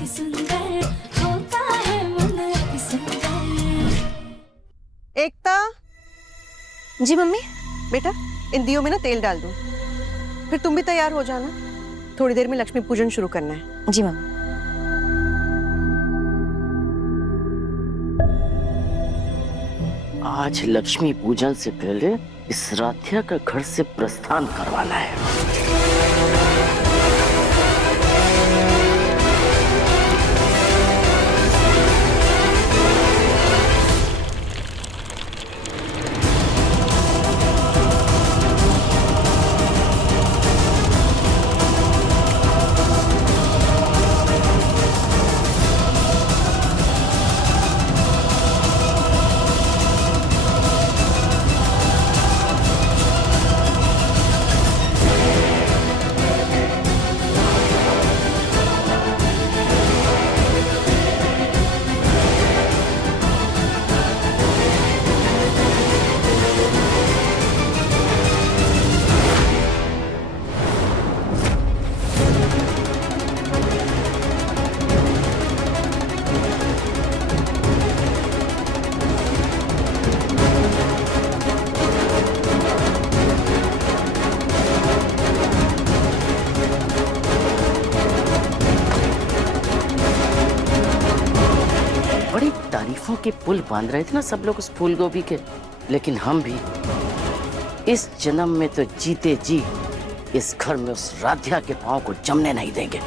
अति सुंदर होता है मन अति सुंदर। एकता, जी मम्मी। बेटा इन दियों में ना तेल डाल दूं, फिर तुम भी तैयार हो जाना। थोड़ी देर में लक्ष्मी पूजन शुरू करना है। जी मम्मी। आज लक्ष्मी पूजन से पहले इस राध्या का घर से प्रस्थान करवाना है। बड़ी तारीफों के पुल बांध रहे थे ना सब लोग उस फूल गोभी के, लेकिन हम भी इस जन्म में तो जीते जी इस घर में उस राध्या के पांव को जमने नहीं देंगे।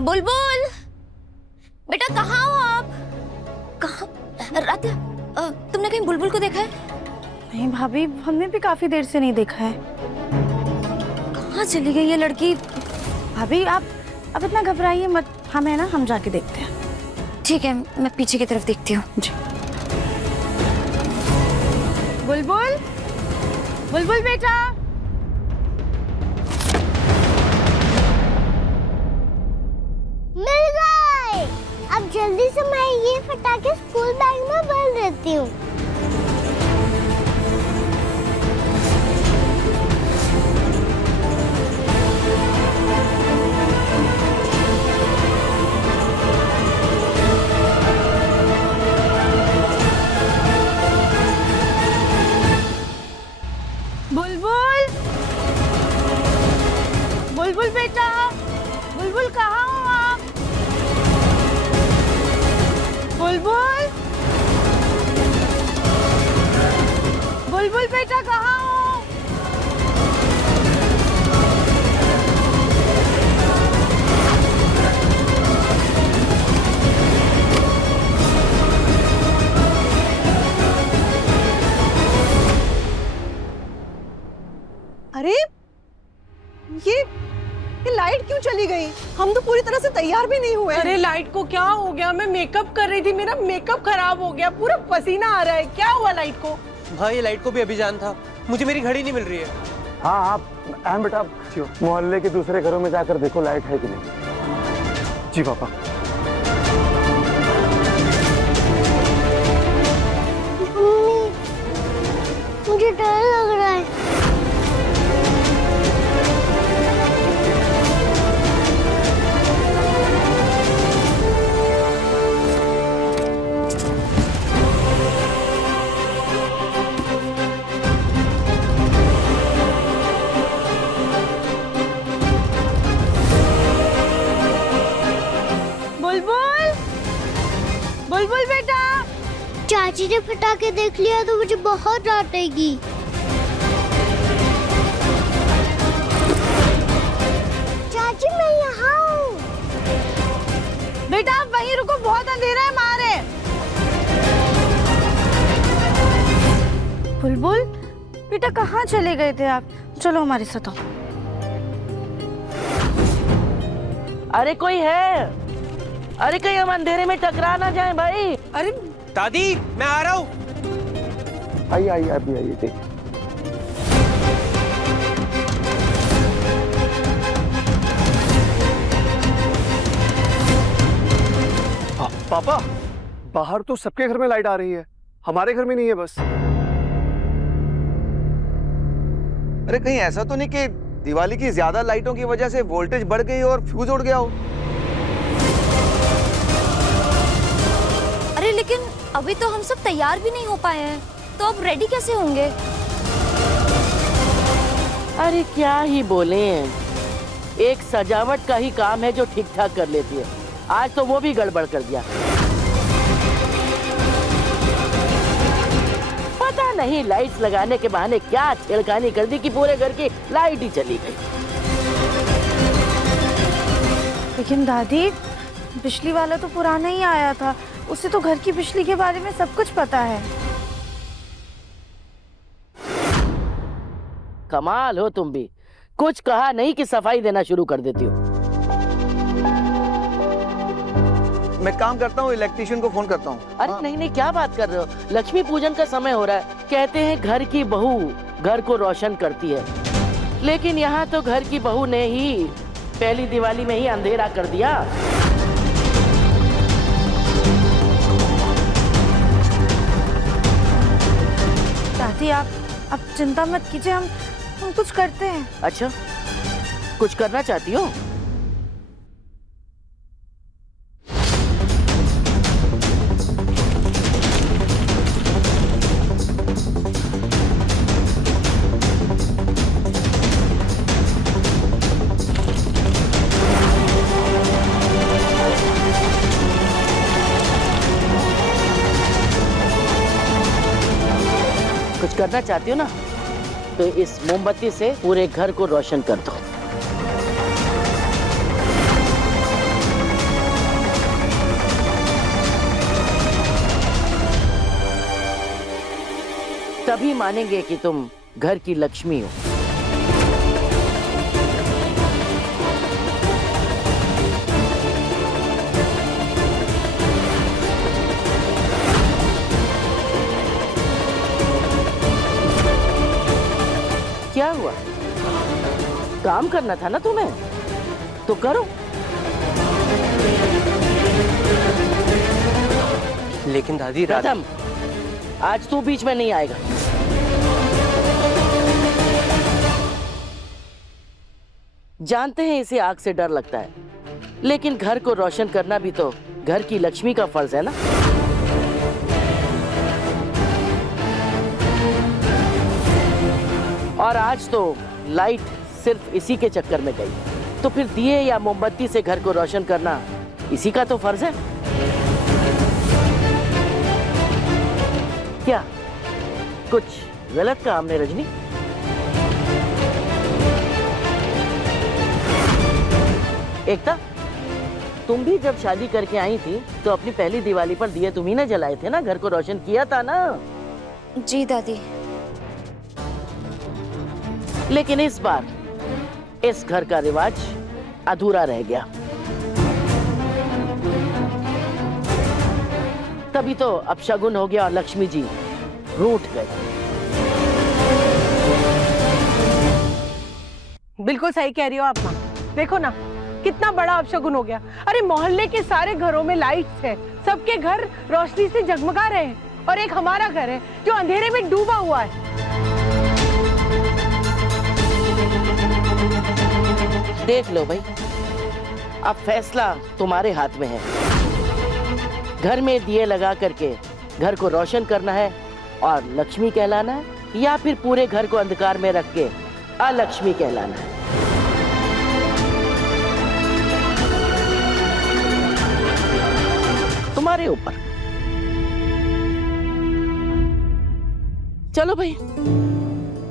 बुलबुल बेटा कहाँ हो आप? कहाँ? राध्या, तुमने कहीं बुलबुल को देखा है? नहीं भाभी, हमने भी काफी देर से नहीं देखा है। कहाँ चली गई ये लड़की? भाभी आप अब इतना घबराइए मत, हम है ना, हम जाके देखते हैं। ठीक है, मैं पीछे की तरफ देखती हूँ। जी। बुलबुल, बुलबुल बेटा। मिल गए। अब जल्दी से मैं ये फटाके स्कूल बैग में भर देती हूँ। बुलबुल, बुलबुल बेटा, बुलबुल कहाँ हो आप? बुलबुल, बुलबुल बेटा कहाँ हो? अरे ये लाइट क्यों चली गई? हम तो पूरी तरह से तैयार भी नहीं हुए। अरे लाइट को क्या हो गया? मैं मेकअप कर रही थी, मेरा मेकअप खराब हो गया, पूरा पसीना आ रहा है। क्या हुआ लाइट को? भाई ये लाइट को भी अभी जान था, मुझे मेरी घड़ी नहीं मिल रही है। हाँ आप अहम बेटा मोहल्ले के दूसरे घरों में जाकर देखो लाइट है कि नहीं। जी पापा। मम्मी, मुझे डर लग रहा है। बुलबुल, बुलबुल बेटा। चाची ने फटाके देख लिया तो मुझे बहुत डांटेगी। चाची मैं यहाँ हूँ। बेटा आप वहीं रुको, बहुत अंधेरा है मारे। बुलबुल बेटा कहाँ चले गए थे आप? चलो हमारे साथ आओ। अरे कोई है? अरे कहीं हम अंधेरे में टकरा ना जाएं भाई। अरे दादी मैं आ रहा हूँ। आइए आइए अभी आइए देखिए। पापा बाहर तो सबके घर में लाइट आ रही है, हमारे घर में नहीं है बस। अरे कहीं ऐसा तो नहीं कि दिवाली की ज्यादा लाइटों की वजह से वोल्टेज बढ़ गई और फ्यूज उड़ गया हो? अरे लेकिन अभी तो हम सब तैयार भी नहीं हो पाए हैं, तो अब रेडी कैसे होंगे? अरे क्या ही बोले, एक सजावट का ही काम है जो ठीक ठाक कर लेती है, आज तो वो भी गड़बड़ कर दिया। पता नहीं लाइट्स लगाने के बहाने क्या छेड़खानी कर दी कि पूरे घर की लाइट ही चली गई। लेकिन दादी, बिजली वाला तो पुराना ही आया था, उसे तो घर की बिजली के बारे में सब कुछ पता है। कमाल हो तुम भी, कुछ कहा नहीं कि सफाई देना शुरू कर देती हो। मैं काम करता हूँ, इलेक्ट्रिशियन को फोन करता हूँ। अरे नहीं नहीं, क्या बात कर रहे हो, लक्ष्मी पूजन का समय हो रहा है। कहते हैं घर की बहू घर को रोशन करती है, लेकिन यहाँ तो घर की बहू ने ही पहली दिवाली में ही अंधेरा कर दिया। दादी आप चिंता मत कीजिए, हम कुछ करते हैं। अच्छा, कुछ करना चाहती हो? कुछ करना चाहती हो ना, तो इस मोमबत्ती से पूरे घर को रोशन कर दो। तभी मानेंगे कि तुम घर की लक्ष्मी हो। क्या हुआ, काम करना था ना तुम्हें, तो करो। लेकिन दादी प्रथम, आज तू बीच में नहीं आएगा। जानते हैं इसे आग से डर लगता है, लेकिन घर को रोशन करना भी तो घर की लक्ष्मी का फर्ज है ना। और आज तो लाइट सिर्फ इसी के चक्कर में गई, तो फिर दिए या मोमबत्ती से घर को रोशन करना इसी का तो फर्ज है। क्या कुछ गलत कहा हमने रजनी? एकता, तुम भी जब शादी करके आई थी तो अपनी पहली दिवाली पर दिए तुम ही ने जलाए थे ना, घर को रोशन किया था ना? जी दादी। लेकिन इस बार इस घर का रिवाज अधूरा रह गया, तभी तो अपशगुन हो गया और लक्ष्मी जी रूठ गए। बिल्कुल सही कह रही हो आप माँ, देखो ना कितना बड़ा अपशगुन हो गया। अरे मोहल्ले के सारे घरों में लाइट्स है, सबके घर रोशनी से जगमगा रहे हैं, और एक हमारा घर है जो अंधेरे में डूबा हुआ है। देख लो भाई, अब फैसला तुम्हारे हाथ में है। घर में दिए लगा करके घर को रोशन करना है और लक्ष्मी कहलाना है, या फिर पूरे घर को अंधकार में रख के अलक्ष्मी कहलाना है। तुम्हारे ऊपर। चलो भाई,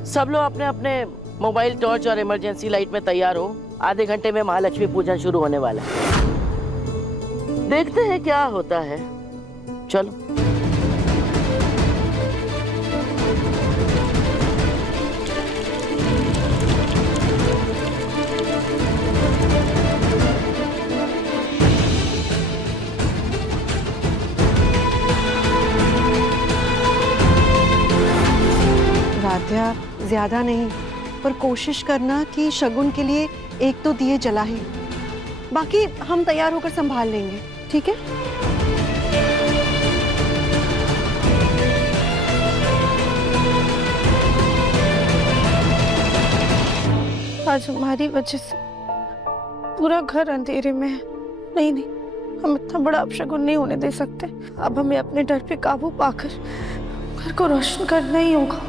सब लोग अपने अपने मोबाइल टॉर्च और इमरजेंसी लाइट में तैयार हो। आधे घंटे में महालक्ष्मी पूजन शुरू होने वाला है, देखते हैं क्या होता है। चलो। राध्या, ज्यादा नहीं, पर कोशिश करना कि शगुन के लिए एक तो दिए जला ही, बाकी हम तैयार होकर संभाल लेंगे, ठीक है? आज हमारी वजह से पूरा घर अंधेरे में है। नहीं नहीं, हम इतना बड़ा अपशगुन नहीं होने दे सकते। अब हमें अपने डर पे काबू पाकर घर को रोशन करना ही होगा।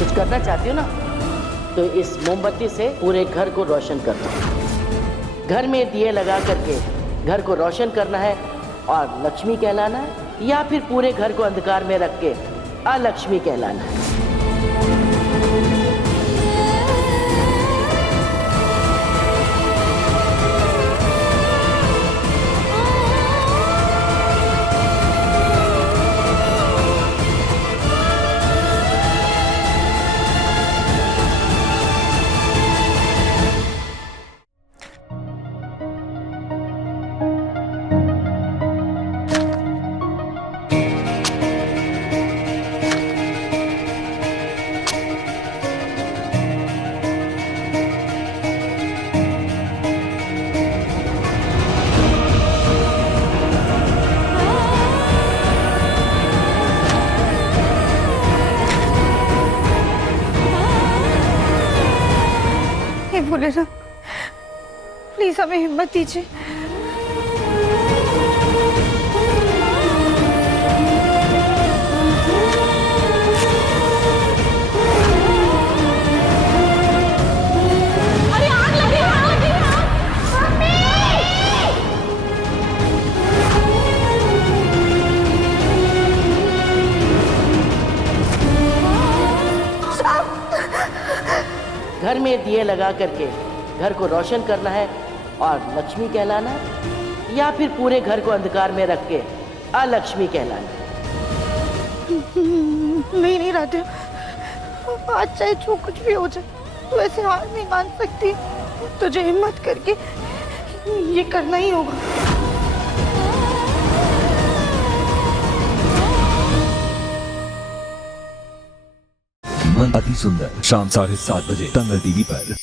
कुछ करना चाहती हो ना, तो इस मोमबत्ती से पूरे घर को रोशन कर दो। घर में दिए लगा करके घर को रोशन करना है और लक्ष्मी कहलाना है, या फिर पूरे घर को अंधकार में रख के अलक्ष्मी कहलाना है। भोलेनाथ, प्लीज हमें हिम्मत दीजिए। घर में दिए लगा करके घर को रोशन करना है और लक्ष्मी कहलाना है, या फिर पूरे घर को अंधकार में रख के अलक्ष्मी कहलाना है। नहीं नहीं राधे, आज चाहे जो कुछ भी हो जाए, तो ऐसे हार नहीं मान सकती। तुझे हिम्मत करके ये करना ही होगा। मन अति सुंदर, शाम 7:30 बजे दंगल टीवी पर।